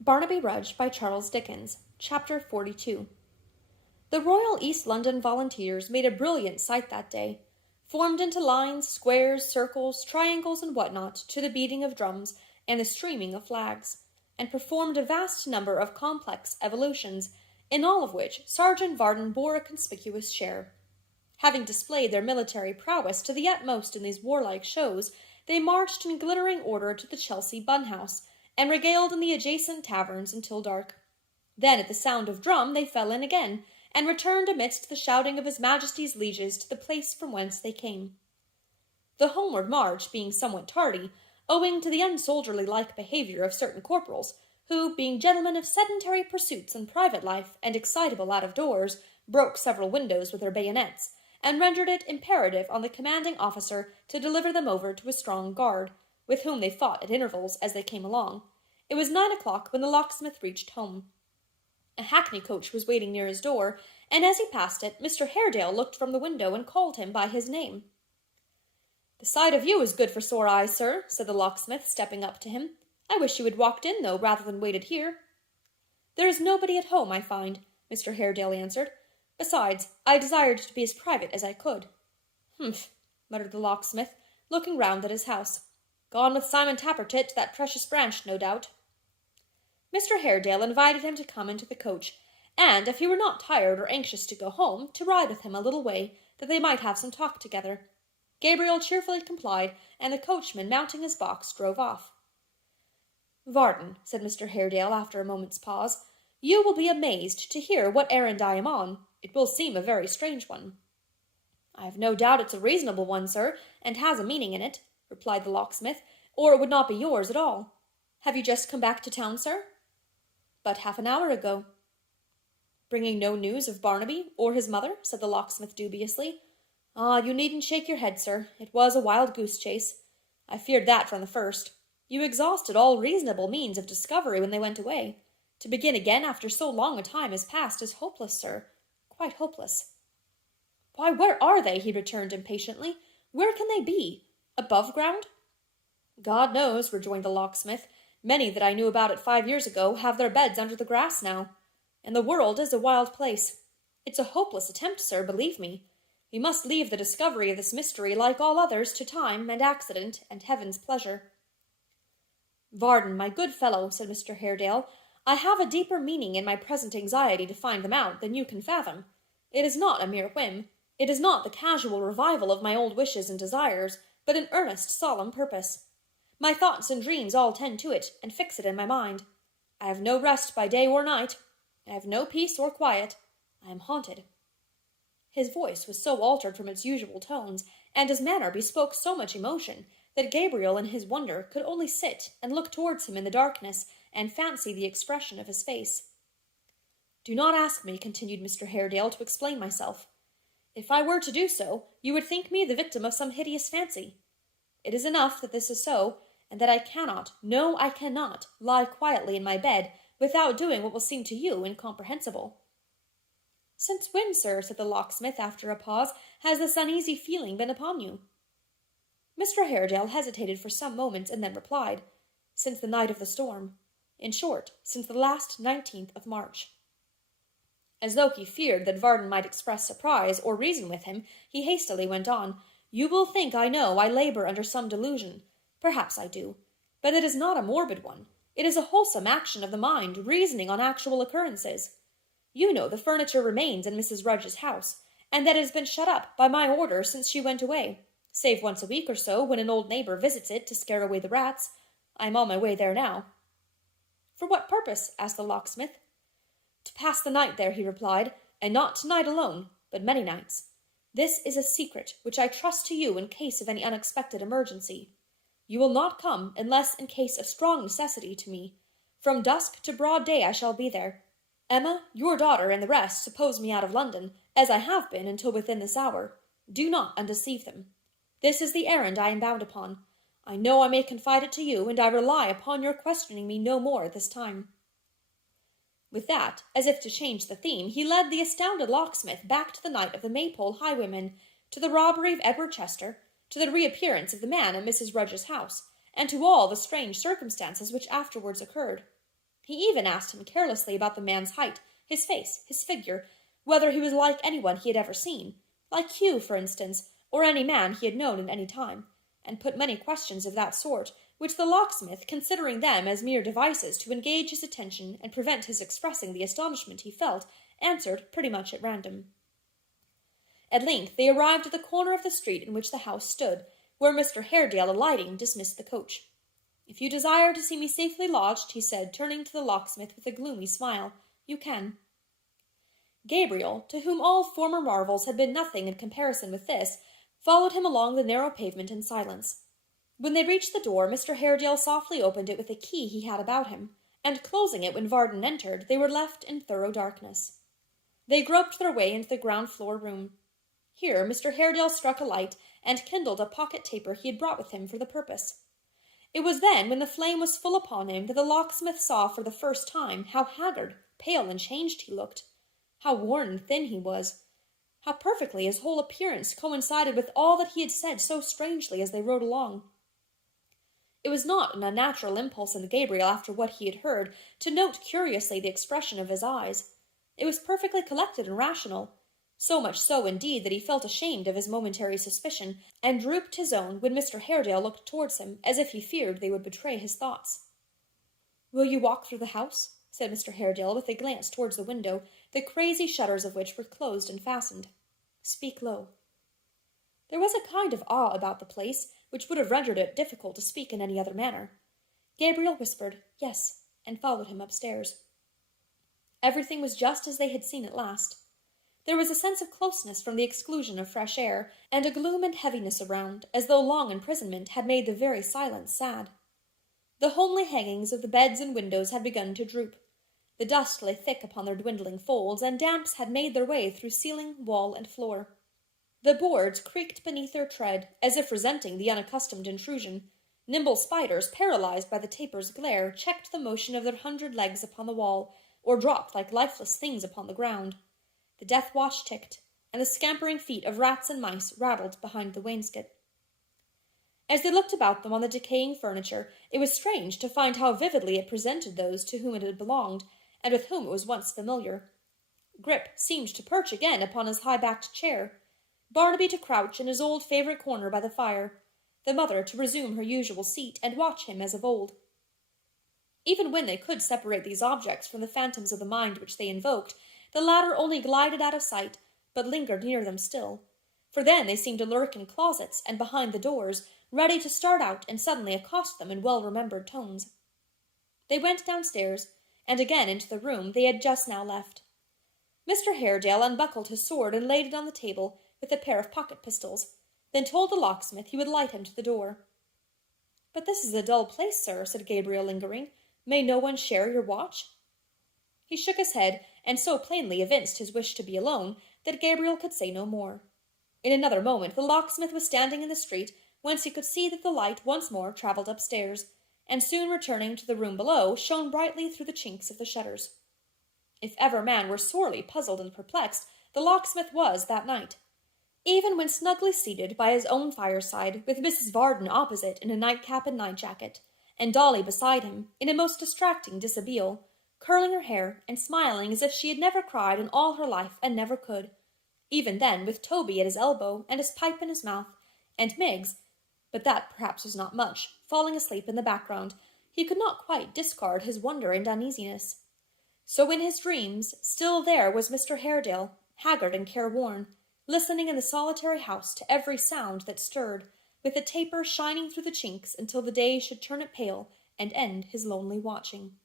Barnaby Rudge by Charles Dickens, Chapter 42. The Royal East London Volunteers made a brilliant sight that day, formed into lines, squares, circles, triangles, and what not, to the beating of drums and the streaming of flags, and performed a vast number of complex evolutions, in all of which Sergeant Varden bore a conspicuous share. Having displayed their military prowess to the utmost in these warlike shows, they marched in glittering order to the Chelsea bun-house, and regaled in the adjacent taverns until dark. Then at the sound of drum they fell in again, and returned amidst the shouting of His Majesty's lieges to the place from whence they came. The homeward march being somewhat tardy, owing to the unsoldierly-like behaviour of certain corporals, who, being gentlemen of sedentary pursuits and private life, and excitable out of doors, broke several windows with their bayonets, and rendered it imperative on the commanding officer to deliver them over to a strong guard, with whom they fought at intervals as they came along. It was 9 o'clock when the locksmith reached home. A hackney coach was waiting near his door, and as he passed it, Mr. Haredale looked from the window and called him by his name. "The sight of you is good for sore eyes, sir," said the locksmith, stepping up to him. "I wish you had walked in, though, rather than waited here." "There is nobody at home, I find," Mr. Haredale answered. "Besides, I desired to be as private as I could." "Humph," muttered the locksmith, looking round at his house. "Gone with Simon Tappertit to that precious branch, no doubt." Mr. Haredale invited him to come into the coach, and, if he were not tired or anxious to go home, to ride with him a little way, that they might have some talk together. Gabriel cheerfully complied, and the coachman, mounting his box, drove off. "Varden," said Mr. Haredale, after a moment's pause, "you will be amazed to hear what errand I am on. It will seem a very strange one." "I have no doubt it's a reasonable one, sir, and has a meaning in it," replied the locksmith, "or it would not be yours at all. Have you just come back to town, sir?" "But half an hour ago." "Bringing no news of Barnaby or his mother?" said the locksmith dubiously. "Ah, you needn't shake your head, sir. It was a wild goose chase. I feared that from the first. You exhausted all reasonable means of discovery when they went away. To begin again after so long a time has passed is hopeless, sir. Quite hopeless." "Why, where are they?" he returned impatiently. "Where can they be? Above ground?" "God knows," rejoined the locksmith. "Many that I knew about it 5 years ago have their beds under the grass now. And the world is a wild place. It's a hopeless attempt, sir, believe me. We must leave the discovery of this mystery, like all others, to time and accident and heaven's pleasure." "Varden, my good fellow," said Mr. Haredale, "I have a deeper meaning in my present anxiety to find them out than you can fathom. It is not a mere whim. It is not the casual revival of my old wishes and desires, but an earnest, solemn purpose. My thoughts and dreams all tend to it, and fix it in my mind. I have no rest by day or night. I have no peace or quiet. I am haunted." His voice was so altered from its usual tones, and his manner bespoke so much emotion, that Gabriel in his wonder could only sit and look towards him in the darkness, and fancy the expression of his face. "Do not ask me," continued Mr. Haredale, "to explain myself. If I were to do so, you would think me the victim of some hideous fancy. It is enough that this is so, and that I cannot, no, I cannot, lie quietly in my bed without doing what will seem to you incomprehensible." "Since when, sir," said the locksmith, after a pause, "has this uneasy feeling been upon you?" Mr. Haredale hesitated for some moments, and then replied, "Since the night of the storm. In short, since the last 19th of March." As though he feared that Varden might express surprise or reason with him, he hastily went on, "You will think, I know, I labour under some delusion. Perhaps I do. But it is not a morbid one. It is a wholesome action of the mind, reasoning on actual occurrences. You know the furniture remains in Mrs. Rudge's house, and that it has been shut up by my order since she went away, save once a week or so when an old neighbour visits it to scare away the rats. I am on my way there now." "For what purpose?" asked the locksmith. "To pass the night there," he replied, "and not tonight alone, but many nights. This is a secret which I trust to you in case of any unexpected emergency. You will not come unless in case of strong necessity to me. From dusk to broad day I shall be there. Emma, your daughter, and the rest suppose me out of London, as I have been until within this hour. Do not undeceive them. This is the errand I am bound upon. I know I may confide it to you, and I rely upon your questioning me no more this time." With that, as if to change the theme, he led the astounded locksmith back to the night of the Maypole highwaymen, to the robbery of Edward Chester, to the reappearance of the man at Mrs. Rudge's house, and to all the strange circumstances which afterwards occurred. He even asked him carelessly about the man's height, his face, his figure, whether he was like anyone he had ever seen, like Hugh, for instance, or any man he had known at any time, and put many questions of that sort, which the locksmith, considering them as mere devices to engage his attention and prevent his expressing the astonishment he felt, answered pretty much at random. At length they arrived at the corner of the street in which the house stood, where Mr. Haredale, alighting, dismissed the coach. "If you desire to see me safely lodged," he said, turning to the locksmith with a gloomy smile, "you can." Gabriel, to whom all former marvels had been nothing in comparison with this, followed him along the narrow pavement in silence. When they reached the door, Mr. Haredale softly opened it with a key he had about him, and closing it when Varden entered, they were left in thorough darkness. They groped their way into the ground-floor room. Here Mr. Haredale struck a light, and kindled a pocket taper he had brought with him for the purpose. It was then, when the flame was full upon him, that the locksmith saw for the first time how haggard, pale, and changed he looked, how worn and thin he was, how perfectly his whole appearance coincided with all that he had said so strangely as they rode along. It was not an unnatural impulse in Gabriel, after what he had heard, to note curiously the expression of his eyes. It was perfectly collected and rational, so much so, indeed, that he felt ashamed of his momentary suspicion, and drooped his own when Mr. Haredale looked towards him, as if he feared they would betray his thoughts. "Will you walk through the house?" said Mr. Haredale, with a glance towards the window, the crazy shutters of which were closed and fastened. "Speak low." There was a kind of awe about the place, which would have rendered it difficult to speak in any other manner. Gabriel whispered, "Yes," and followed him upstairs. Everything was just as they had seen it last. There was a sense of closeness from the exclusion of fresh air, and a gloom and heaviness around, as though long imprisonment had made the very silence sad. The homely hangings of the beds and windows had begun to droop. The dust lay thick upon their dwindling folds, and damps had made their way through ceiling, wall, and floor. The boards creaked beneath their tread, as if resenting the unaccustomed intrusion. Nimble spiders, paralyzed by the taper's glare, checked the motion of their 100 legs upon the wall, or dropped like lifeless things upon the ground. The death watch ticked, and the scampering feet of rats and mice rattled behind the wainscot. As they looked about them on the decaying furniture, it was strange to find how vividly it presented those to whom it had belonged, and with whom it was once familiar. Grip seemed to perch again upon his high-backed chair, Barnaby to crouch in his old favourite corner by the fire, the mother to resume her usual seat and watch him as of old. Even when they could separate these objects from the phantoms of the mind which they invoked, the latter only glided out of sight, but lingered near them still, for then they seemed to lurk in closets and behind the doors, ready to start out and suddenly accost them in well-remembered tones. They went downstairs, and again into the room they had just now left. Mr. Haredale unbuckled his sword and laid it on the table with a pair of pocket-pistols, then told the locksmith he would light him to the door. "But this is a dull place, sir," said Gabriel, lingering. "May no one share your watch?" He shook his head, and so plainly evinced his wish to be alone, that Gabriel could say no more. In another moment the locksmith was standing in the street, whence he could see that the light once more travelled upstairs, and soon returning to the room below, shone brightly through the chinks of the shutters. If ever man were sorely puzzled and perplexed, the locksmith was that night. Even when snugly seated by his own fireside, with Mrs. Varden opposite in a nightcap and night-jacket, and Dolly beside him, in a most distracting dishabille, curling her hair and smiling as if she had never cried in all her life and never could, even then with Toby at his elbow and his pipe in his mouth, and Miggs, but that perhaps was not much, falling asleep in the background, he could not quite discard his wonder and uneasiness. So in his dreams, still there was Mr. Haredale, haggard and careworn, listening in the solitary house to every sound that stirred, with the taper shining through the chinks until the day should turn it pale and end his lonely watching.